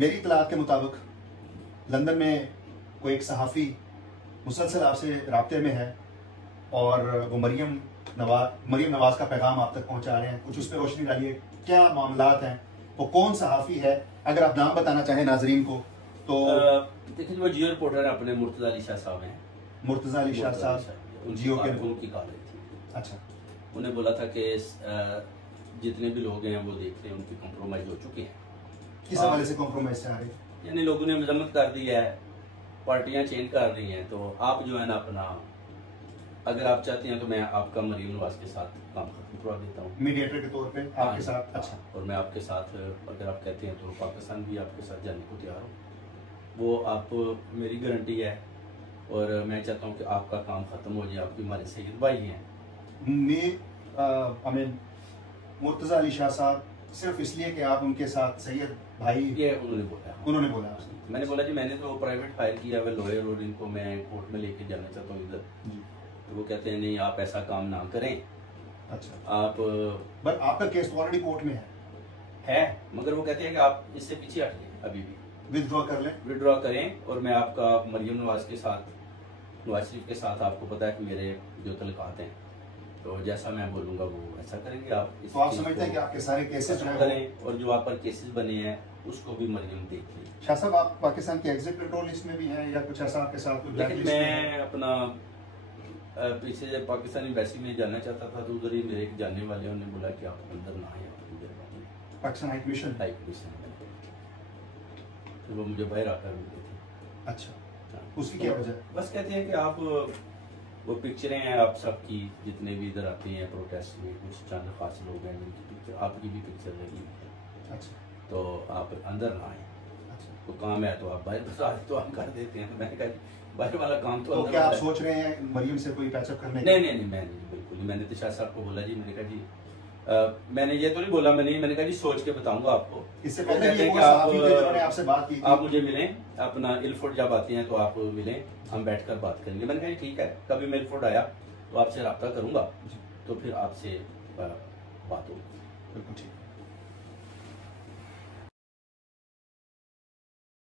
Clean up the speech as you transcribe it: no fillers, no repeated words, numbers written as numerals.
मेरी इतलात के मुताबिक लंदन में कोई एक सहाफ़ी मुसलसल आपसे राब्ते में है और वो मरियम नवाज का पैगाम आप तक पहुंचा रहे हैं। कुछ उस पर रोशनी डालिए, क्या मामलात हैं, वो कौन सहाफ़ी है, अगर आप नाम बताना चाहें नाजरीन को तो। देखिए, वो जियो रिपोर्टर अपने मुर्तज़ा अली शाह साहब हैं। मुर्तज़ा अली शाह साहब जियो के उनकी कॉल थी। अच्छा, उन्हें बोला था कि जितने भी लोग हैं वो देख रहे हैं, उनकी कॉम्प्रोमाइज हो चुके हैं। किस हवाले से कॉम्प्रोमाइज से आ रहे हैं? यानी लोगों ने मजम्मत कर दी है, पार्टियां चेंज कर रही हैं, तो आप जो है ना अपना, अगर आप चाहती हैं तो मैं आपका मरीम नवाज के साथ काम खत्म करवा देता हूँ मीडिएटर के तौर पे आपके साथ। अच्छा, और मैं आपके साथ, अगर आप कहते हैं तो पाकिस्तान भी आपके साथ जाने को तैयार हूँ। वो आप मेरी गारंटी है और मैं चाहता हूँ कि आपका काम खत्म हो जाए। आपकी हमारे सैयद भाई हैं। मुर्तज़ा अली शाह साहब सिर्फ इसलिए कि आप उनके साथ सैयद भाई, ये उन्होंने बोला। उन्होंने बोला आपसे? मैंने बोला जी मैंने तो प्राइवेट फायर किया हुआ लॉयर और इनको मैं कोर्ट में लेके जाना चाहता हूँ इधर। तो वो कहते हैं नहीं, आप ऐसा काम ना करें। अच्छा, आप बट आपका केस तो ऑलरेडी कोर्ट में है, मगर वो कहते हैं कि आप इससे पीछे हटिए, अभी भी विथड्रॉ कर लें, विड्रॉ करें। और मैं आपका मरियम नवाज के साथ, नवाज शरीफ के साथ, आपको पता है कि मेरे जो तल्लुकात हैं, तो जैसा मैं बोलूँगा वो ऐसा करेंगे। आप तो आप समझते हैं कि आपके सारे केसेस करें और जो आप पर केसेस बने हैं उसको भी मरियम देख लें। शाह साहब, आप पाकिस्तान की एग्जिट कंट्रोल लिस्ट में भी हैं या कुछ ऐसा आपके साथ? लेकिन मैं अपना पीछे जब पाकिस्तान एम्बेसी में जाना चाहता था तो उधर ही मेरे एक जानने वाले उन्होंने बोला कि आप अंदर ना आए, पाकिस्तान हाई कमीशन तो वो मुझे बाहर आकर मिले थे। अच्छा, उसकी क्या वजह? बस कहते हैं कि आप वो पिक्चरें हैं आप सबकी, जितने भी इधर आते हैं प्रोटेस्ट में, कुछ चंद खास लोग हैं जिनकी पिक्चर, आपकी भी पिक्चर लगी है। अच्छा, तो आप अंदर ना आए। अच्छा, तो काम है तो आप बाहर बता तो हम कर देते हैं। मैंने कहा बाहर वाला काम तो क्या आप सोच रहे हैं मरियम से कोई पैचअप करने? नहीं, मैं नहीं, बिल्कुल नहीं। मैंने तो शाह साहब को बोला जी, मैंने कहा जी मैंने ये तो नहीं बोला, मैंने कहा जी सोच के बताऊंगा आपको। इससे पहले कि आपसे बात की, आप मुझे मिलें, अपना इलफोर्ड जब आती हैं तो आप मिलें, हम बैठकर बात करेंगे। मैंने कहा ठीक है, कभी मैं इलफोर्ड आया तो आपसे रब्ता करूंगा, तो फिर आपसे बात होगी। बिल्कुल ठीक।